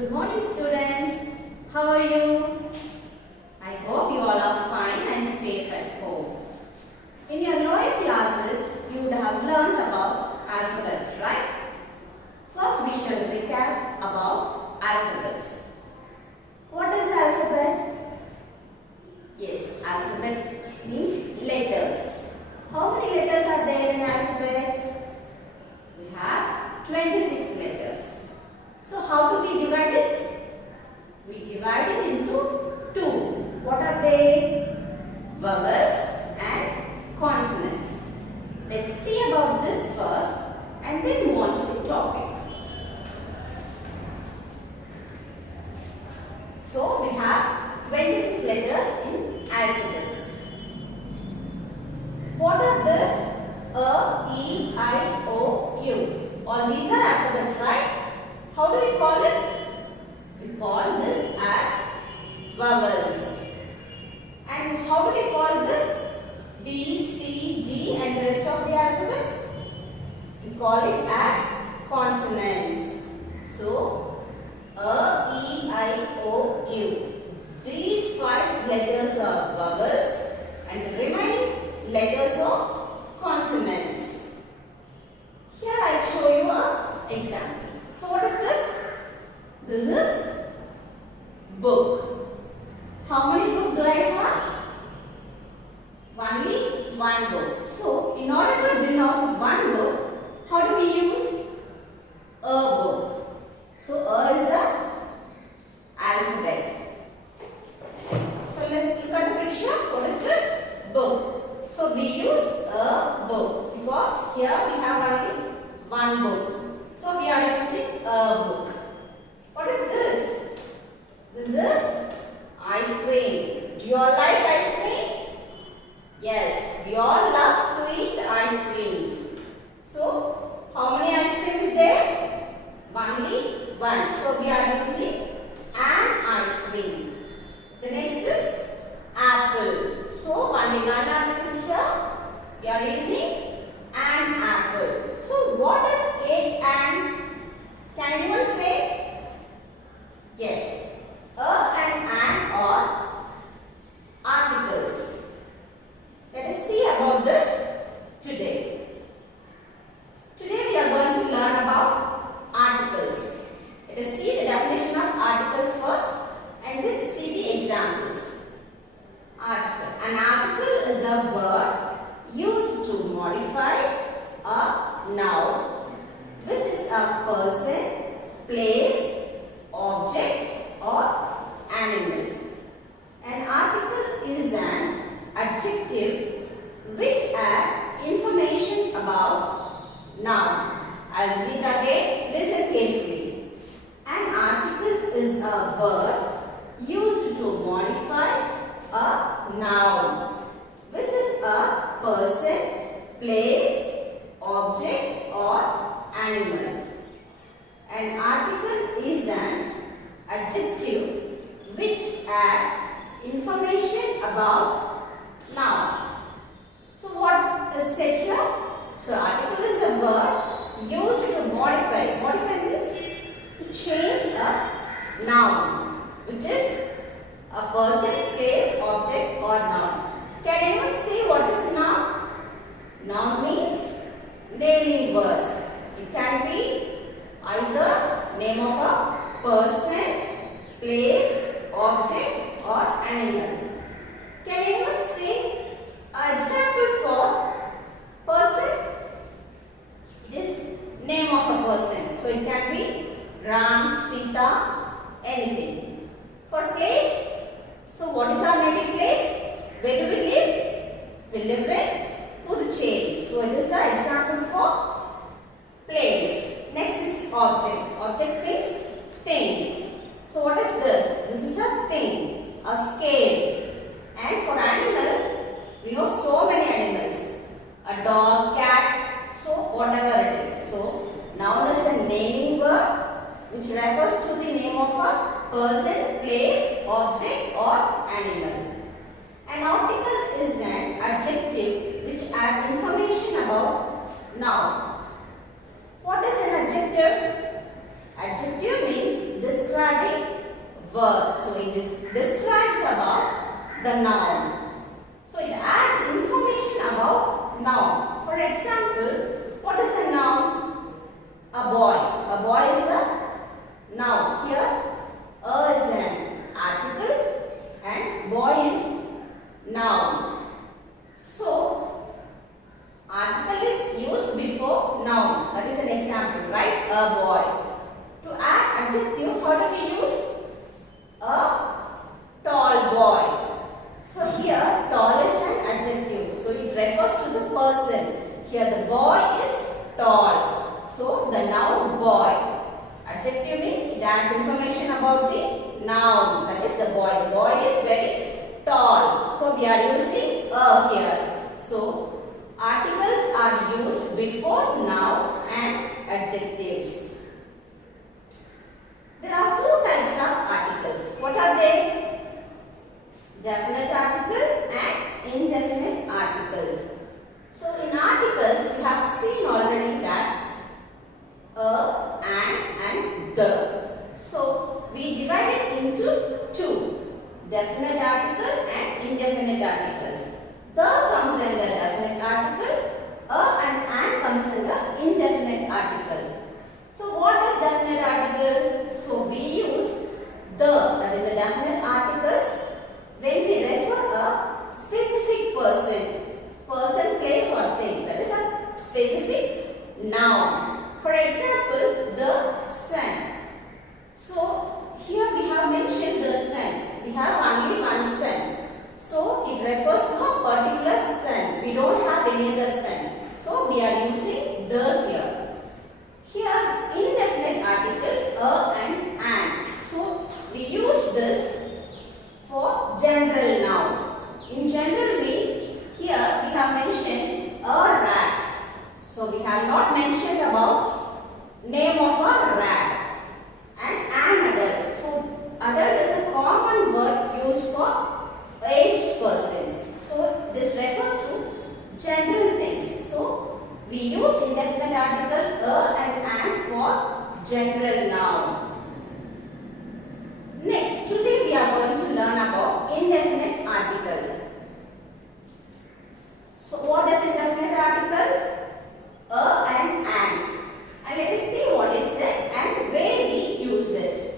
Good morning students. How are you? I hope you all are fine and safe at home. In your lower classes, you would have learned about alphabets, right? First we shall recap about alphabets. What is alphabet? Yes, alphabet means letters. How many letters are there in alphabets? We have 26 letters. So how do we divide it? We divide it into two. What are they? Vowels and consonants. Let's see about this first and then move on to the topic. So we have 26 letters in alphabets. What are these? A, E, I, O, U. All these are alphabets, right? How do we call it? We call this as vowels. And how do we call this? B, C, D and the rest of the alphabets? We call it as consonants. So, A, E, I, O, U. These 5 letters are vowels and the remaining letters are consonants. Here I show you an example. So what is this? This is book. How many books do I have? Only one book. So in order to denote one book, how do we use a book? So a is the alphabet. So let's look at the picture. What is this? Book. So we use a book because here we have only one book. So we are using a book. What is this? This is ice cream. Do you all like ice cream? Yes, we all love to eat ice creams. So how many ice creams is there? Only one. So we are using an ice cream. The next is apple. So only one apple is here. We are using an apple. So what is an? Can anyone say? Yes. A and an are articles. Let us see about this today. Today we are going to learn about articles. Let us see the definition of article first and then see the examples. Article. An article is a word used to modify a noun, which is a person, place, object or animal. An article is an adjective which adds information about noun. I'll read again. Listen carefully. An article is a word used to modify a noun, which is a person, place, object or animal. An article is an adjective which adds information about noun. So what is said here? So article is a word used to modify. Modify means to change a noun, which is a person, place, object or noun. Can anyone say what is noun? Noun means naming words. It can be either name of a person, place, object or animal. Can anyone say an example for person? It is name of a person. So it can be Ram, Sita, anything. For place, so what is our native place? Where do we live? We live in Puducherry. So it is an example for place. Next is object. Object means things. So what is this? This is a thing, a scale. And for animal, we know so many animals. A dog, cat, so whatever it is. So noun is a naming word which refers to the name of a person, place, object or animal. An article is an adjective which adds information about noun. What is an adjective? Adjective means describe word. So it describes about the noun. So it adds information about noun. For example, what is a noun? A boy. A boy is a noun. Here, a is an article and boy is noun. So, article is used before noun. That is an example, right? A boy. To add adjective, how do we use? A tall boy. So here, tall is an adjective. So it refers to the person. Here the boy is tall. So the noun boy. Adjective means it adds information about the noun. That is the boy. The boy is very tall. So we are using a here. So articles are used before noun and adjectives. There are two types of articles. What are they? Definite article and indefinite article. So in articles we have seen already that a, an and the. So we divide it into two. Definite article and indefinite articles. The comes under definite article. A and an comes under indefinite article. So what is definite article? So we use the, that is a definite articles, when we refer a specific person, place or thing. That is a specific noun. For example, the sun. So here we have mentioned the sun. We have only one sun. So it refers to a particular sun. We don't have any other sun. So we are using the here. Here, indefinite article a and an. So we use this for general noun. In general means here we have mentioned a rat. So we have not mentioned about name of a rat. And an adult. So adult is a common word used for aged persons. So this refers to general things. So we use indefinite article a and an for general noun. Next, today we are going to learn about indefinite article. So what is indefinite article? A and an. And let us see what is that and where we use it.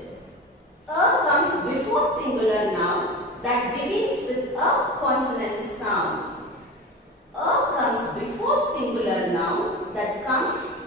A comes before singular noun that begins with a consonant sound. A comes before singular noun that comes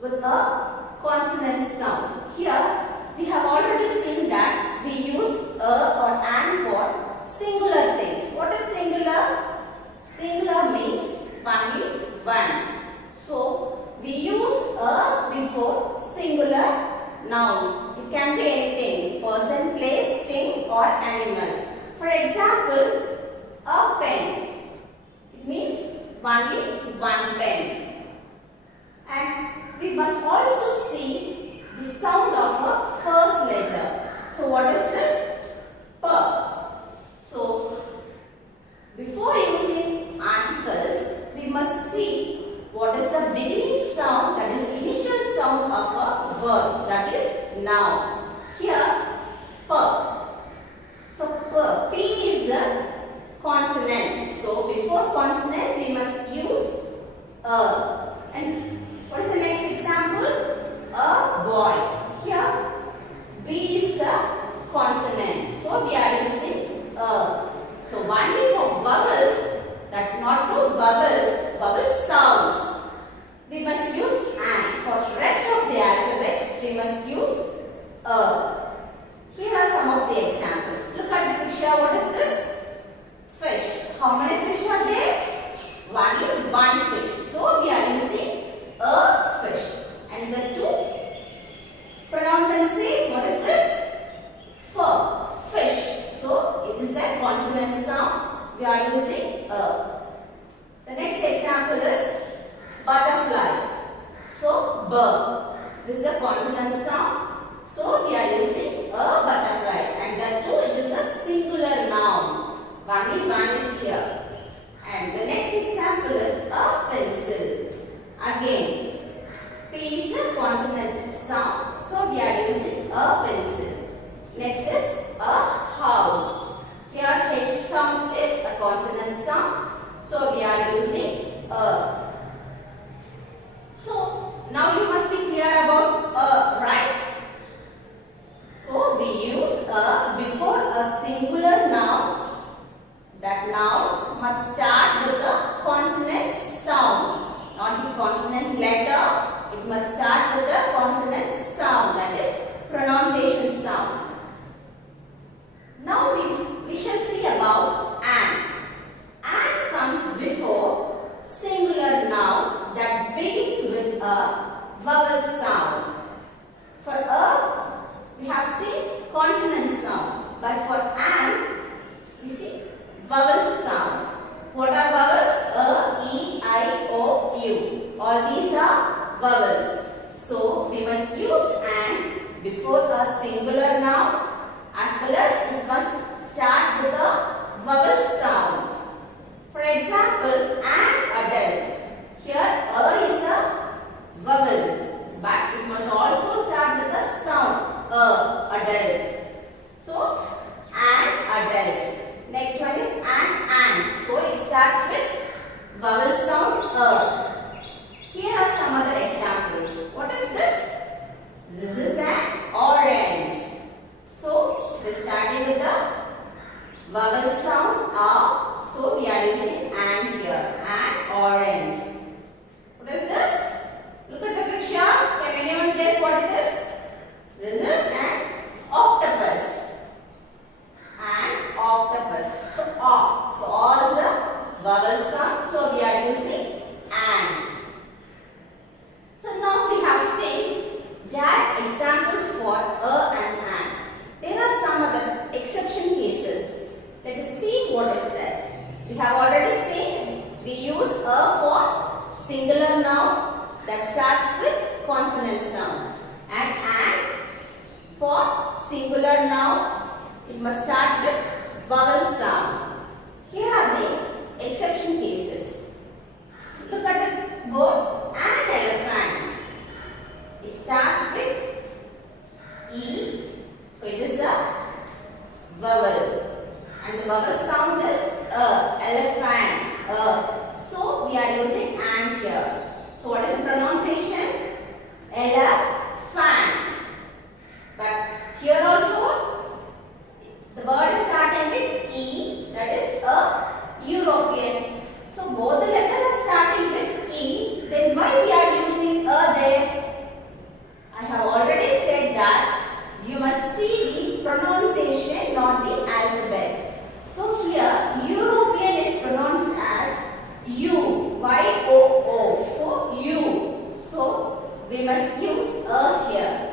with a consonant sound. Here we have already seen that we use a or an for singular things. What is singular? Singular means only one. So we use a before singular nouns. It can be anything, person, place, thing or animal. For example, a pen. Means only one pen. And we must also see the sound of a first letter. So what is this? P. So before using articles, we must see what is the beginning sound, that is initial sound of a word, that is noun. Here P. So P is the consonant. So before consonant we must use a. And what is the next example? A boy. Here B is Next is a house. Here H sound is a consonant sound. So we are using a. So now you must be clear about a, right? So we use a before a singular noun. That noun must start with a consonant sound, not the consonant letter. It must start with a consonant sound, that is pronunciation sound. Now we shall see about an. An comes before singular noun that begin with a vowel sound. For a, we have seen consonant sound, but for an, we see vowel sound. What are vowels? A, E, I, O, U. All these are vowels. So we must use an before a singular noun, as well as it must start with a vowel sound. For example, an adult. Here a is a vowel, but it must also start with a sound. Adult. So an adult. Next one is an ant. So it starts with vowel sound Here are some other examples. What is this? This is an orange. So this starting with the vowel sound so we are using an here. An orange. What is this? Look at the picture. Can anyone guess what it is? This is an octopus. An octopus. So all is a vowel sound. So we are using an. So now we have seen direct examples for a and an. There are some other exception cases. Let us see what is that. We have already seen we use a for singular noun that starts with consonant sound, and an for singular noun it must start with vowel sound. Here are the exception cases. Look at the board. An elephant. It starts with E. So it is a vowel. And the vowel sound is elephant. So we are using an here. So what is the pronunciation? Elephant. But here also the word is starting with E, that is a European. So both the letters are starting with E. Then why we are using a there? I have already said that you must see the pronunciation, not the alphabet. So here European is pronounced as U, Y-O-O. So U. So we must use a here.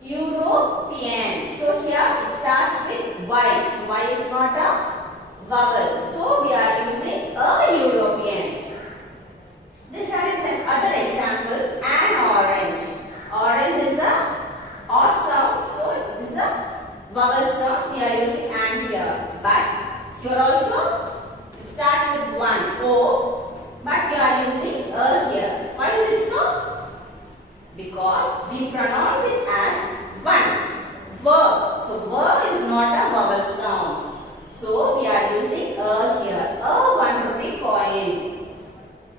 European. So here it starts with Y. So Y is not a vowel. So we are using a European. Then here is another example, an orange. Orange is a O sound. So it is a vowel sound. We are using an here. But here also it starts with one O. But we are using a here. Why is it so? Because we pronounce it as one. Ver. So ver is not a vowel sound. So we are using a here. A 1 rupee coin.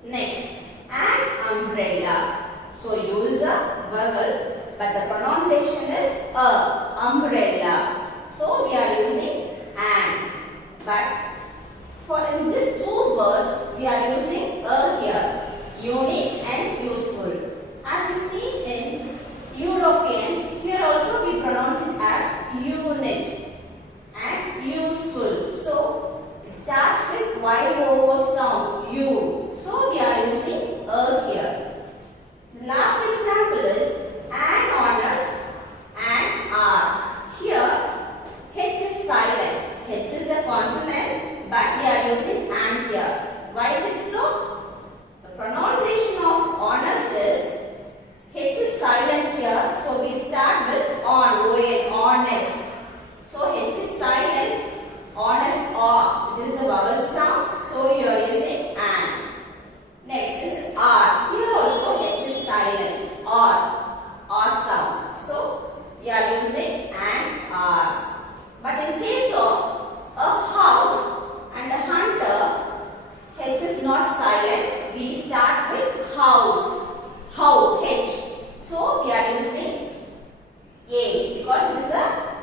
Next, an umbrella. So use a vowel, but the pronunciation is a umbrella. So we are using an. But for in these two words, we are using a here. Unit and useful. As we see in European, here also we pronounce it as unit and useful. So it starts with Y-O-O sound, U. So we are using a here. The last example is an honest and are. A because it is a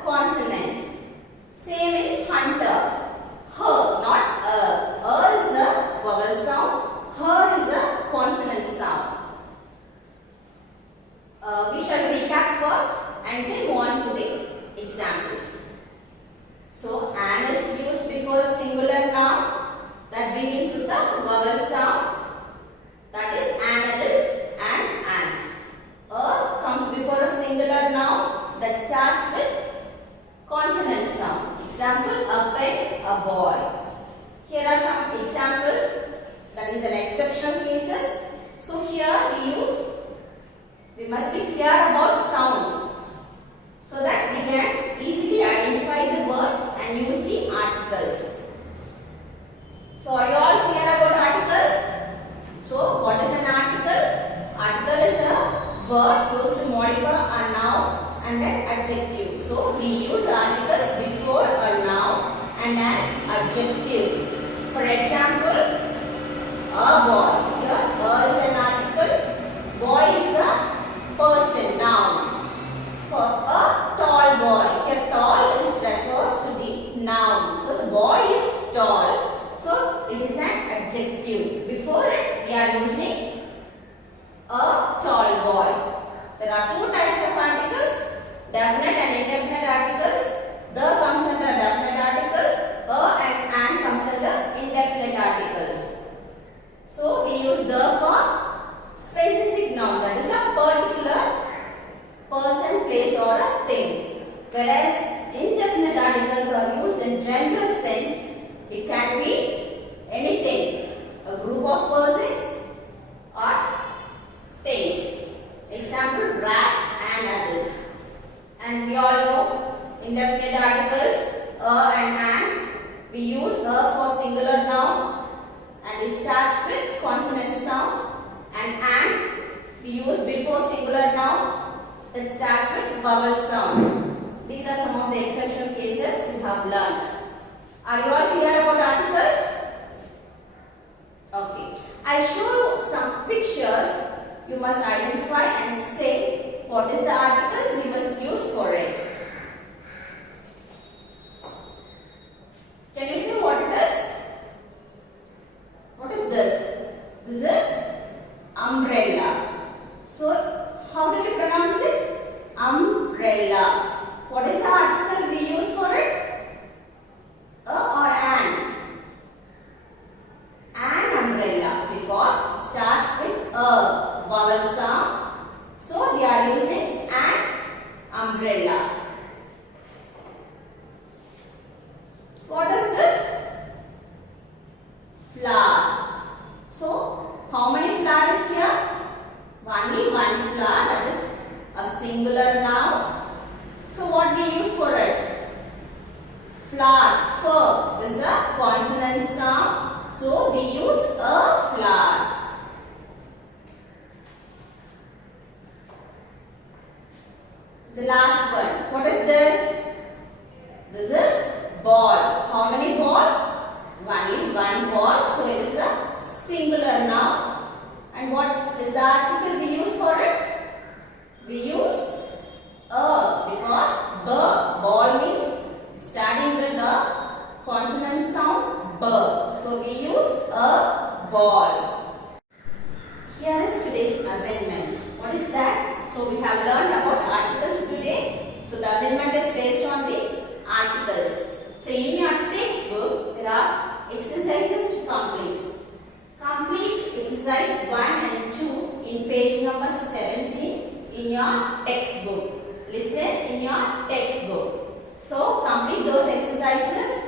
consonant. Same in hunter. Her, not is a vowel sound. Her is a consonant sound. We shall recap first and then move on to the examples. So, an is used before a singular noun that begins with a vowel sound, that is an adult and ant. A comes before a singular noun that starts with consonant sound. Example, a pen, a boy. Here are some examples, that is an exceptional cases. So here we must be clear about sounds so that we can easily identify the words and use the articles. So are you all clear about articles? So what is an article? Article is a word used to modify a noun and an adjective. So we use articles before a noun and an adjective. For example, a boy. Here a is an article. Boy is a person, noun. For a tall boy. Here tall is refers to the noun. So the boy is tall. So it is an adjective. Before it we are using a tall boy. There are two types of articles, definite and indefinite articles. The comes under definite article, a and an comes under indefinite articles. So we use the for specific noun, that is a particular person, place or a thing. Whereas indefinite articles are used in general sense. It can be anything, a group of persons or things. Example, rat and adult. And we all know indefinite articles, a and an. We use a for singular noun and it starts with consonant sound, and an we use before singular noun that starts with vowel sound. These are some of the exceptional cases you have learned. Are you all clear about articles? Okay. I show you some pictures. You must identify and say what is the article we must use for it. Can you say what it is? What is this? This is umbrella. So, how do we pronounce it? Umbrella. What is the article we use for it? A or an? An umbrella, because it starts with a vowel sound. So we are using an umbrella. What is this? Flower. So how many flowers here? Only one flower, that is a singular noun. So what we use for it? Flower. F is a consonant sound. So we use a flower. The last one. What is this? This is ball. How many ball? Only one ball. So it is a singular noun. And what is the article we use for it? We use a, because ball means starting with the consonant sound b. So we use a ball. Here is today's assignment. What is that? So we have learned about articles today. So the assignment is based on the articles. So in your textbook there are exercises to complete. Complete exercise 1 and 2 in page number 17 in your textbook. Listen in your textbook. So complete those exercises